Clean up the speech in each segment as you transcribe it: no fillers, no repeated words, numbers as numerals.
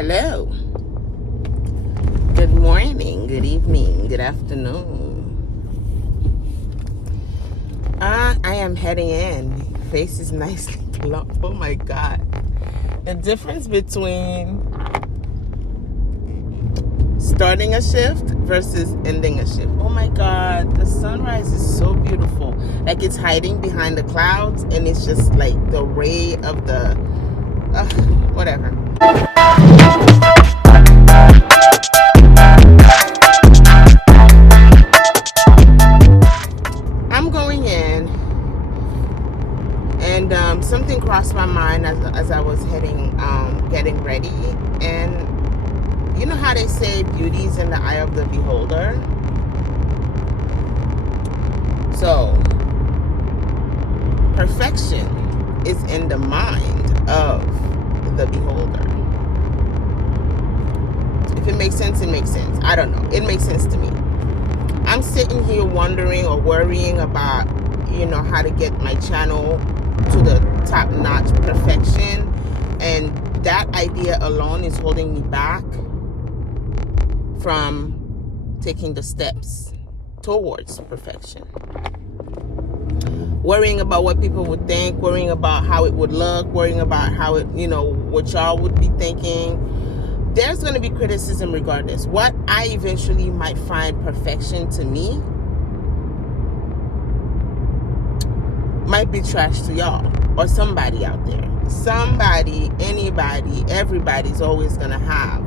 Hello. Good morning, good evening, good afternoon. I am heading in. Face is nicely plumped. Oh my God. The difference between starting a shift versus ending a shift. Oh my God. The sunrise is so beautiful. Like it's hiding behind the clouds and it's just like the ray of the whatever. I'm going in, and something crossed my mind as I was getting ready. And you know how they say beauty's in the eye of the beholder? So, perfection is in the mind of the beholder. If it makes sense, it makes sense. I don't know. It makes sense to me. I'm sitting here wondering or worrying about, how to get my channel to the top-notch perfection. And that idea alone is holding me back from taking the steps towards perfection. Worrying about what people would think, worrying about how it would look, worrying about how it, what y'all would be thinking. There's going to be criticism regardless. What I eventually might find perfection to me might be trash to y'all or somebody out there. Somebody, anybody, everybody's always going to have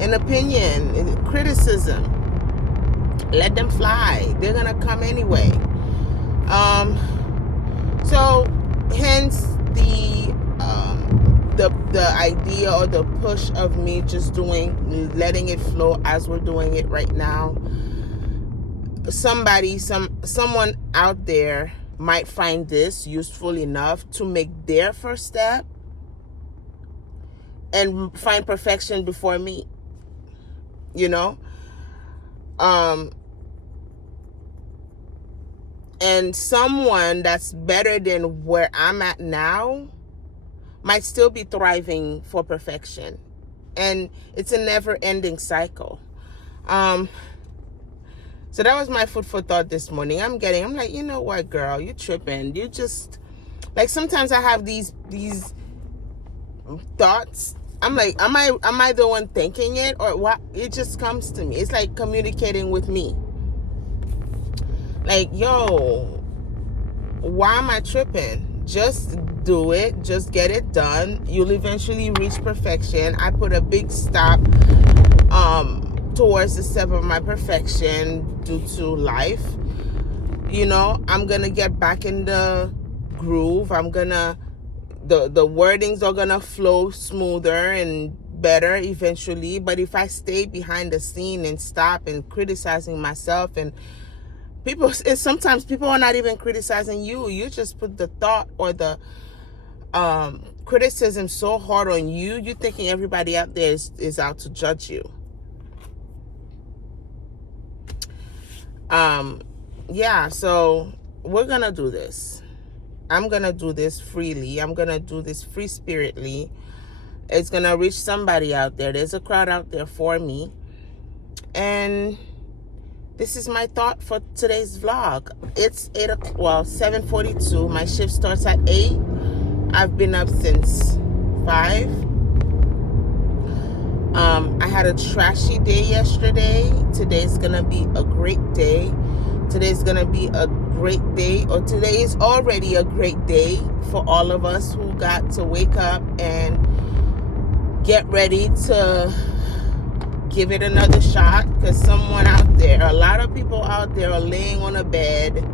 an opinion, criticism. Let them fly. They're going to come anyway. So hence the idea or the push of me just letting it flow as we're doing it right now. Someone out there might find this useful enough to make their first step and find perfection before me, and someone that's better than where I'm at now might still be thriving for perfection. And it's a never-ending cycle. So that was my food for thought this morning. I'm like, you know what, girl, you tripping. You just, like, sometimes I have these thoughts. I'm like, am I the one thinking it or what? It just comes to me. It's like communicating with me. Like, yo, why am I tripping? Just do it. Just get it done. You'll eventually reach perfection. I put a big stop towards the step of my perfection due to life. I'm gonna get back in the groove. The wordings are gonna flow smoother and better eventually. But if I stay behind the scene and stop and criticizing myself, and sometimes people are not even criticizing you. You just put the thought or the criticism so hard on you. You're thinking everybody out there is out to judge you. So we're gonna do this. I'm gonna do this freely. I'm gonna do this free spiritly. It's gonna reach somebody out there. There's a crowd out there for me. And this is my thought for today's vlog. It's 7:42. My shift starts at 8. I've been up since 5. I had a trashy day yesterday. Today's gonna be a great day. Today's gonna be a great day, or today is already a great day for all of us who got to wake up and get ready to give it another shot. Because a lot of people out there are laying on a bed,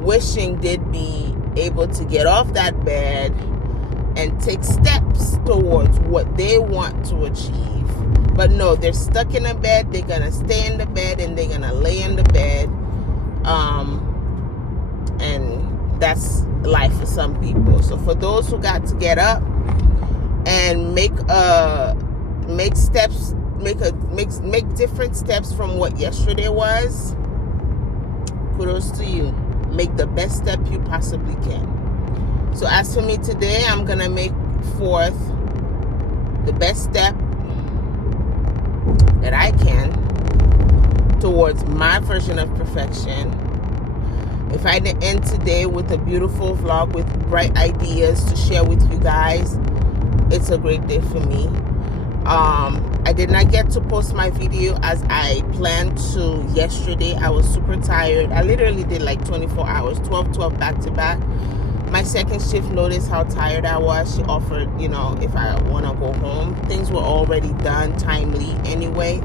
wishing they'd be able to get off that bed and take steps towards what they want to achieve. But no, they're stuck in a bed. They're gonna stay in the bed and they're gonna lay in the bed. And that's life for some people. So for those who got to get up and make steps, make different steps from what yesterday was, kudos to you. Make the best step you possibly can. So as for me today, I'm gonna make forth the best step that I can towards my version of perfection. If I didn't end today with a beautiful vlog with bright ideas to share with you guys, it's a great day for me. I did not get to post my video as I planned to yesterday. I was super tired. I literally did like 24 hours, 12 back to back. My second shift noticed how tired I was. She offered, if I want to go home. Things were already done timely anyway.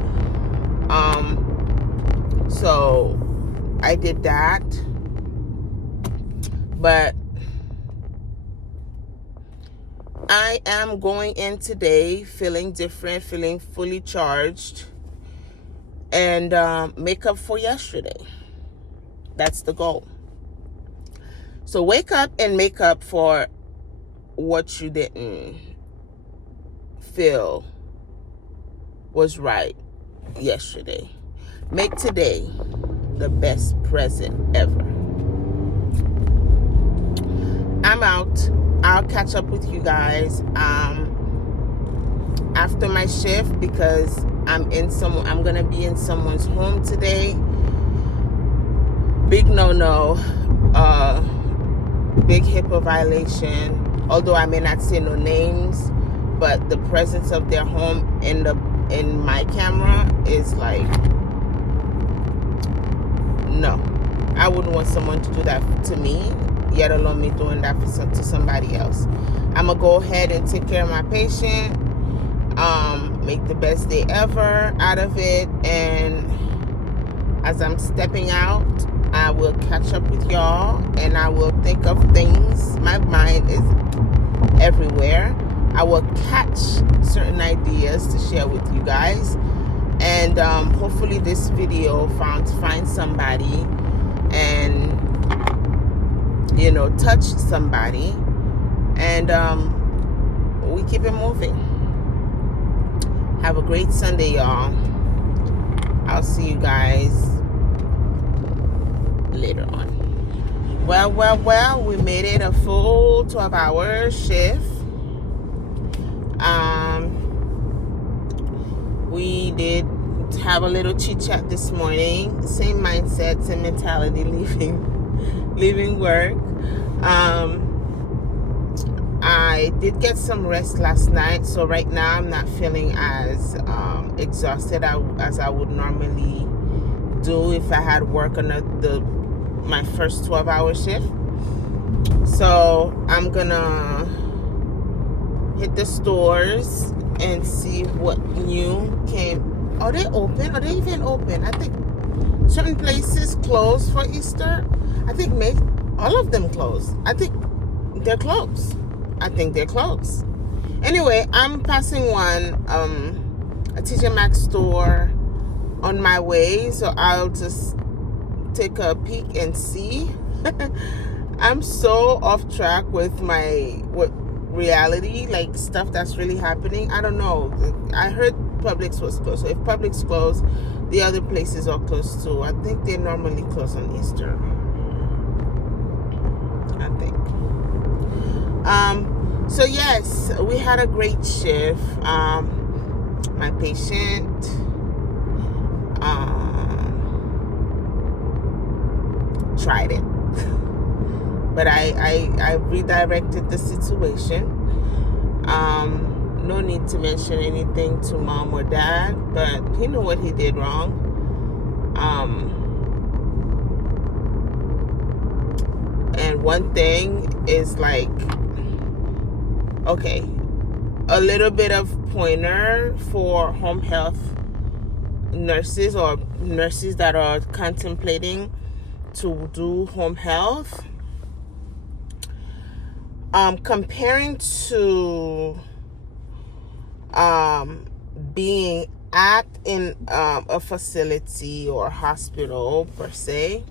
So I did that. But I am going in today feeling different, feeling fully charged, and make up for yesterday. That's the goal. So wake up and make up for what you didn't feel was right yesterday. Make today the best present ever. I'm out. I'll catch up with you guys after my shift, because I'm gonna be in someone's home today. Big no, big HIPAA violation. Although I may not say no names, but the presence of their home in my camera is like, no. I wouldn't want someone to do that to me, yet alone me doing that to somebody else. I'm gonna go ahead and take care of my patient, make the best day ever out of it, and as I'm stepping out, I will catch up with y'all, and I will think of things. My mind is everywhere. I will catch certain ideas to share with you guys, and hopefully this video finds somebody and touch somebody, and we keep it moving. Have a great Sunday, y'all. I'll see you guys later on. Well, we made it a full 12-hour shift. We did have a little chit chat this morning. Same mindset, same mentality, leaving work. I did get some rest last night, so right now I'm not feeling as exhausted as I would normally do if I had work on my first 12-hour shift. So I'm gonna hit the stores and see what new came. Are they open? Are they even open? I think certain places closed for Easter. I think all of them closed. I think they're closed. Anyway, I'm passing a TJ Maxx store on my way, so I'll just take a peek and see. I'm so off track with reality, like stuff that's really happening. I don't know. I heard Publix was closed. So if Publix closed, the other places are closed too. I think they normally close on Easter. I think. So yes, we had a great shift. My patient tried it, but I redirected the situation. No need to mention anything to mom or dad, but he knew what he did wrong. And one thing is like, okay, a little bit of pointer for home health nurses or nurses that are contemplating to do home health. Comparing to being in a facility or hospital per se,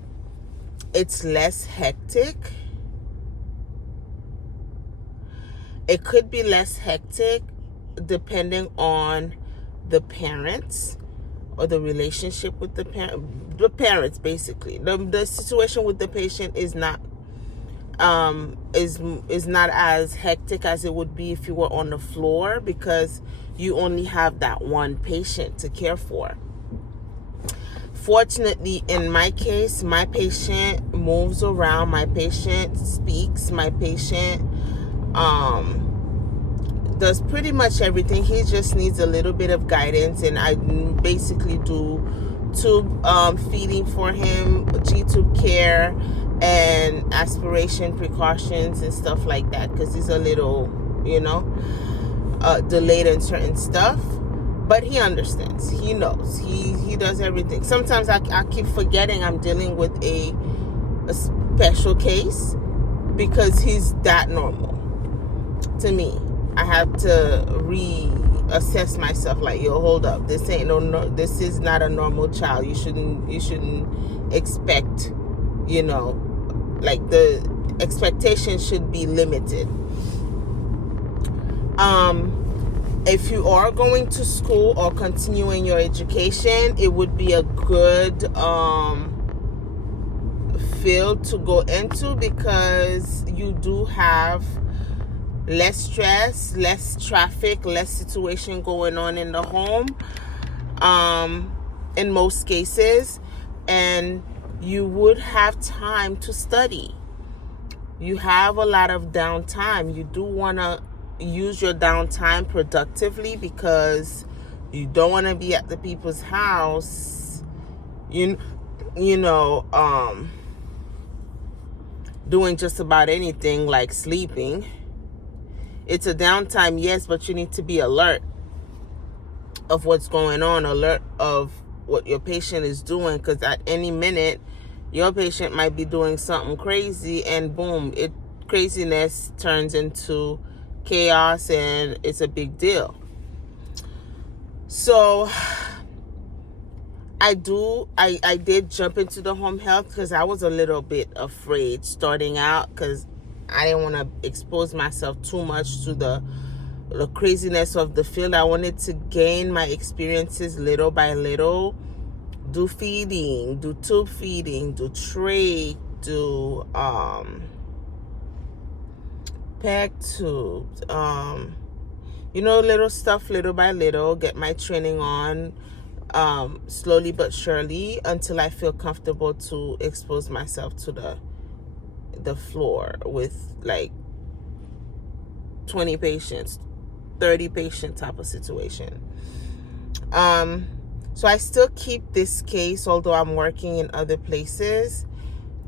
it's less hectic. It could be less hectic depending on the parents or the relationship with the parents, basically. The situation with the patient is not is not as hectic as it would be if you were on the floor, because you only have that one patient to care for. Fortunately, in my case, my patient moves around, my patient speaks, my patient does pretty much everything. He just needs a little bit of guidance, and I basically do tube feeding for him, G-tube care, and aspiration precautions and stuff like that, because he's a little, delayed in certain stuff. But he understands. He knows. He does everything. Sometimes I keep forgetting I'm dealing with a special case, because he's that normal to me. I have to reassess myself, like, yo, hold up, this is not a normal child. You shouldn't expect, like, the expectation should be limited. If you are going to school or continuing your education, it would be a good field to go into, because you do have less stress, less traffic, less situation going on in the home, in most cases, and you would have time to study. You have a lot of downtime. You do want to use your downtime productively, because you don't want to be at the people's house, doing just about anything, like sleeping. It's a downtime, yes, but you need to be alert of what's going on, alert of what your patient is doing, because at any minute, your patient might be doing something crazy, and boom, craziness turns into chaos, and it's a big deal. So I did jump into the home health because I was a little bit afraid starting out, because I didn't want to expose myself too much to the craziness of the field. I wanted to gain my experiences little by little, do feeding, do tube feeding, do trach, do peg tubes, little stuff, little by little, get my training on, slowly but surely, until I feel comfortable to expose myself to the floor with like 20 patients, 30 patient type of situation. So I still keep this case, although I'm working in other places,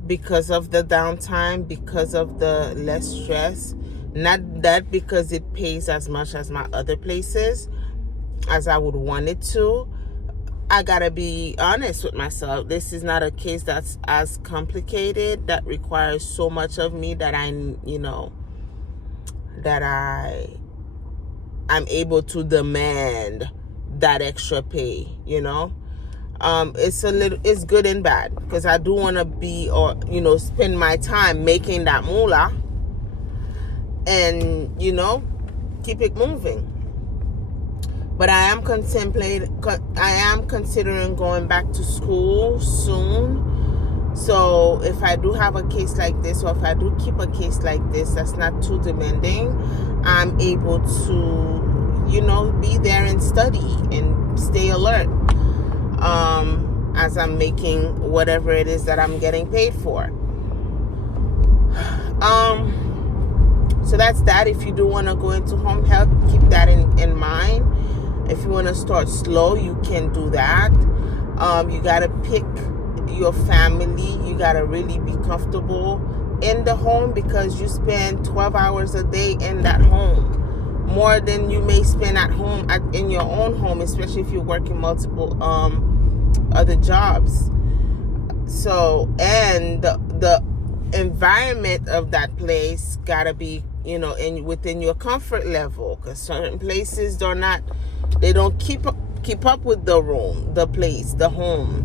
because of the downtime, because of the less stress. Not that because it pays as much as my other places as I would want it to. I gotta be honest with myself. This is not a case that's as complicated, that requires so much of me, that I'm able to demand that extra pay. It's good and bad, because I do want to be, or spend my time making that moolah, and keep it moving. But I am considering going back to school soon. So if I do have a case like this, or if I do keep a case like this that's not too demanding, I'm able to, be there and study and stay alert, as I'm making whatever it is that I'm getting paid for. So that's that. If you do want to go into home health, keep that in mind. If you want to start slow, you can do that. You got to pick your family. You got to really be comfortable in the home, because you spend 12 hours a day in that home, more than you may spend at home in your own home, especially if you're working multiple other jobs. So, and the environment of that place got to be, within your comfort level, because certain places they don't keep up with the room, the place, the home.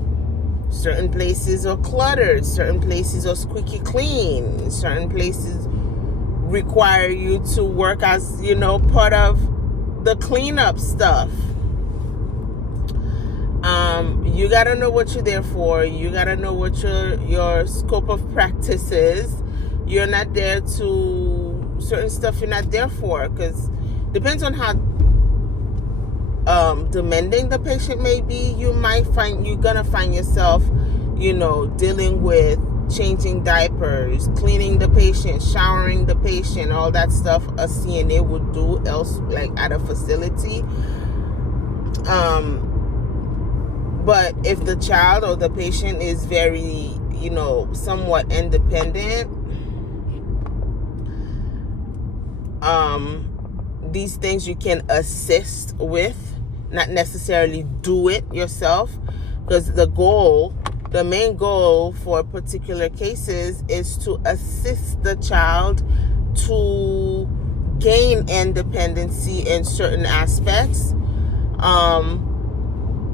Certain places are cluttered. Certain places are squeaky clean. Certain places require you to work as, part of the cleanup stuff. You gotta know what you're there for. You gotta know what your scope of practice is. You're not there to, certain stuff you're not there for, because depends on how demanding the patient may be. You're gonna find yourself, dealing with changing diapers, cleaning the patient, showering the patient, all that stuff a CNA would do else, like at a facility. But if the child or the patient is very, somewhat independent, these things you can assist with, not necessarily do it yourself, because the main goal for particular cases is to assist the child to gain independency in certain aspects.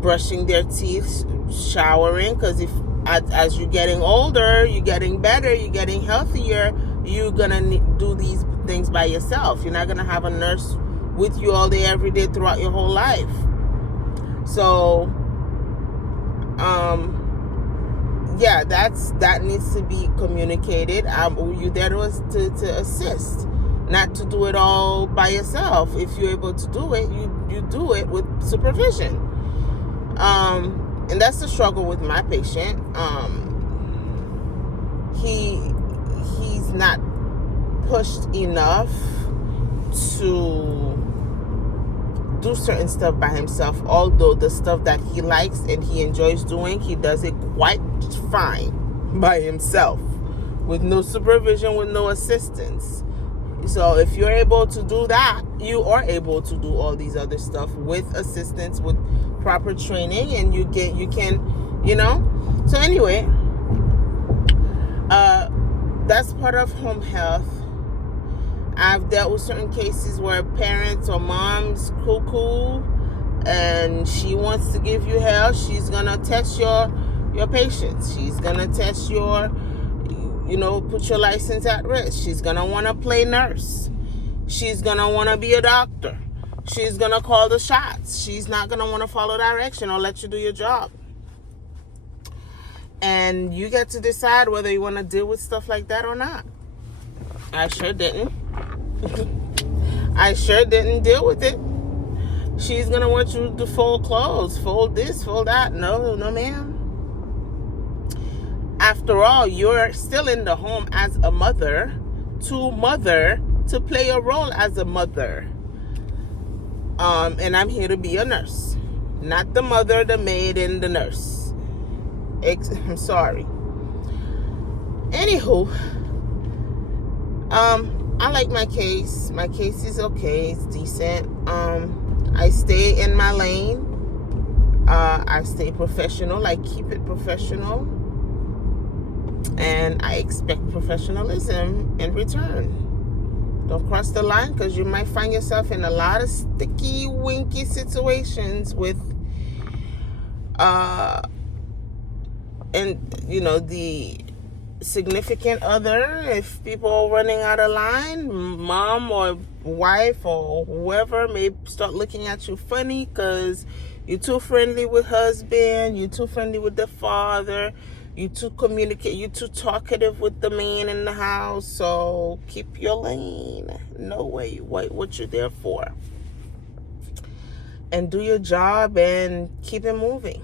Brushing their teeth, showering, because if as you're getting older, you're getting better, you're getting healthier, you're gonna do these things by yourself. You're not gonna have a nurse with you all day, every day, throughout your whole life. So, yeah, that needs to be communicated. You're there to assist, not to do it all by yourself. If you're able to do it, you do it with supervision. And that's the struggle with my patient. He's not pushed enough to do certain stuff by himself, although the stuff that he likes and he enjoys doing, he does it quite fine by himself, with no supervision, with no assistance. So if you're able to do that, you are able to do all these other stuff with assistance, with proper training, and you can. So anyway, that's part of home health. I've dealt with certain cases where parents or mom's cuckoo and she wants to give you hell. She's gonna test your patients. She's gonna test your, put your license at risk. She's gonna want to play nurse. She's gonna want to be a doctor. She's gonna call the shots. She's not gonna want to follow direction or let you do your job. And you get to decide whether you want to deal with stuff like that or not. I sure didn't. I sure didn't deal with it. She's gonna want you to fold clothes, fold this, fold that. No, ma'am. After all, you're still in the home as a mother to play a role as a mother. And I'm here to be a nurse, not the mother, the maid, and the nurse. I'm sorry. Anywho, I like my case. My case is okay. It's decent. I stay in my lane. I stay professional. I keep it professional. And I expect professionalism in return. Don't cross the line, because you might find yourself in a lot of sticky, winky situations with, the significant other. If people are running out of line, mom or wife or whoever may start looking at you funny because you're too friendly with husband, you're too friendly with the father, you too talkative with the man in the house. So keep your lane. Know what you're there for, and do your job and keep it moving.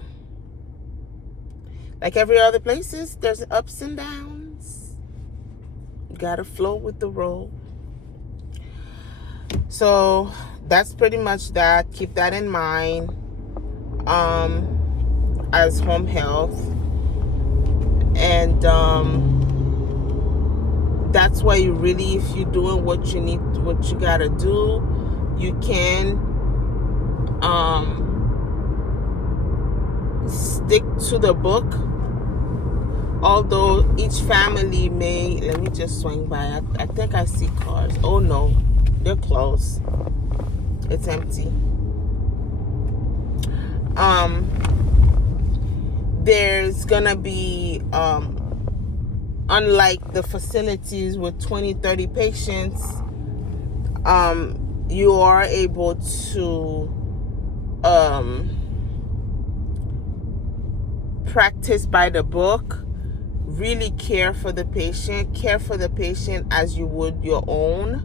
Like every other places, there's ups and downs. You gotta flow with the roll. So that's pretty much that. Keep that in mind. As home health. And that's why you really, if you're doing what you gotta do, you can stick to the book. Although each family may, let me just swing by. I think I see cars. Oh no, they're closed. It's empty. There's gonna be, unlike the facilities with 20-30 patients, you are able to practice by the book really care for the patient as you would your own.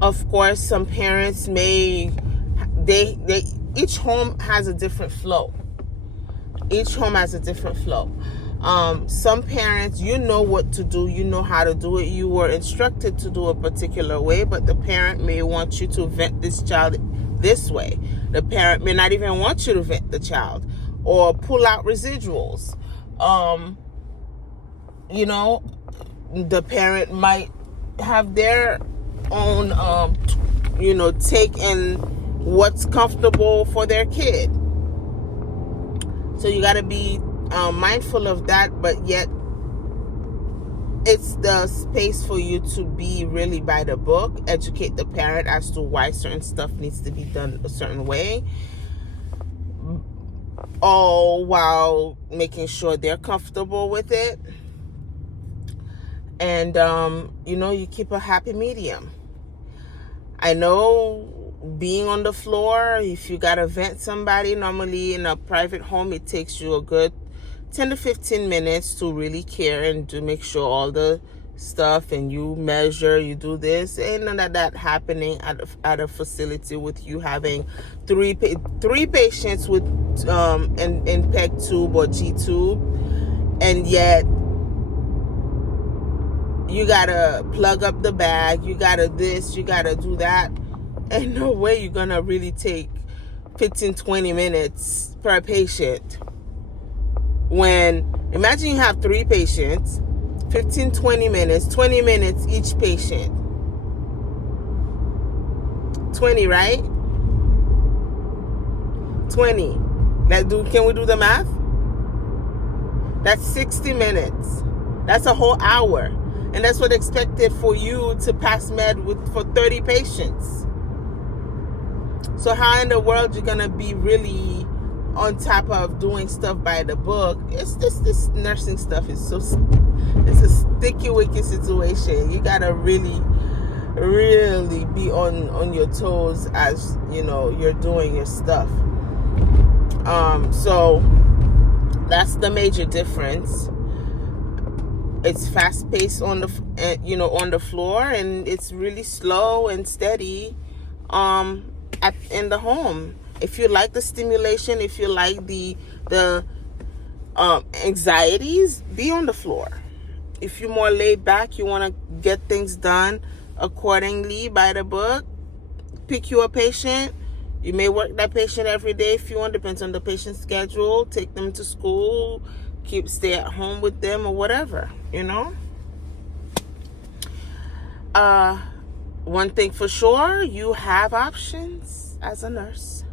Of course, some parents may, each home has a different flow. Some parents, you know what to do, you know how to do it, you were instructed to do a particular way, but the parent may want you to vent this child this way. The parent may not even want you to vent the child or pull out residuals. The parent might have their own, take in what's comfortable for their kid. So you got to be mindful of that, but yet it's the space for you to be really by the book, educate the parent as to why certain stuff needs to be done a certain way, all while making sure they're comfortable with it. And, you keep a happy medium. I know being on the floor, if you got to vent somebody, normally in a private home, it takes you a good 10 to 15 minutes to really care and to make sure all the stuff, and you measure, you do this. Ain't none of that happening at a facility with you having three patients with in PEG tube or G tube, and yet you gotta plug up the bag, you gotta this, you gotta do that. Ain't no way you're gonna really take 15-20 minutes per patient. When, imagine you have 3 patients, 15-20 minutes, 20 minutes each patient. 20, right? 20. Can we do the math? That's 60 minutes. That's a whole hour. And that's what's expected for you to pass med for 30 patients. So how in the world you're gonna be really on top of doing stuff by the book? It's this nursing stuff is it's a sticky wicky situation. You gotta really be on your toes as you're doing your stuff. So that's the major difference. It's fast paced on the floor, and it's really slow and steady in the home. If you like the stimulation, if you like the anxieties, be on the floor. If you're more laid back, you want to get things done accordingly by the book, pick you a patient. You may work that patient every day if you want, depends on the patient's schedule. Take them to school, stay at home with them, or whatever, One thing for sure, you have options as a nurse.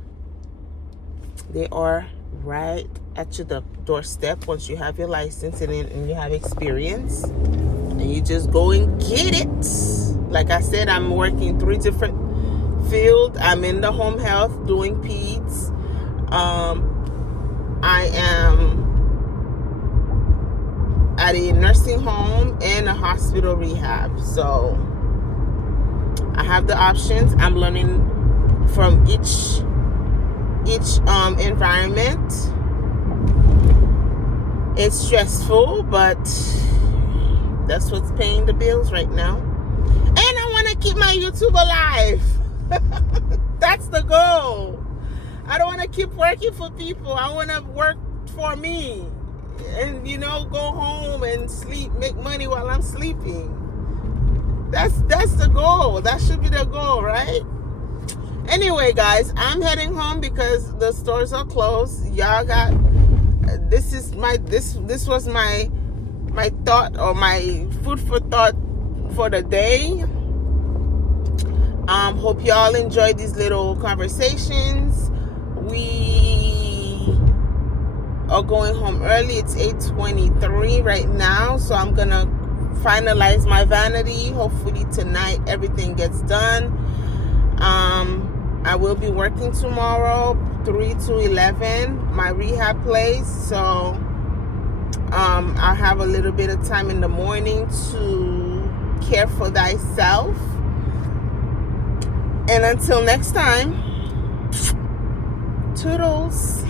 They are right at your doorstep once you have your license and you have experience. And you just go and get it. Like I said, I'm working 3 different fields. I'm in the home health doing peds. I am at a nursing home and a hospital rehab. So I have the options. I'm learning from each environment. It's stressful, but that's what's paying the bills right now. And I want to keep my YouTube alive. That's the goal. I don't want to keep working for people. I want to work for me. And go home and sleep, make money while I'm sleeping. That's the goal. That should be the goal, right? Anyway, guys, I'm heading home because the stores are closed. Y'all got this was my thought, or my food for thought for the day. Hope y'all enjoyed these little conversations. We are going home early. It's 8:23 right now, so I'm gonna finalize my vanity. Hopefully tonight everything gets done. I will be working tomorrow 3 to 11, my rehab place, so I'll have a little bit of time in the morning to care for thyself. And until next time, toodles.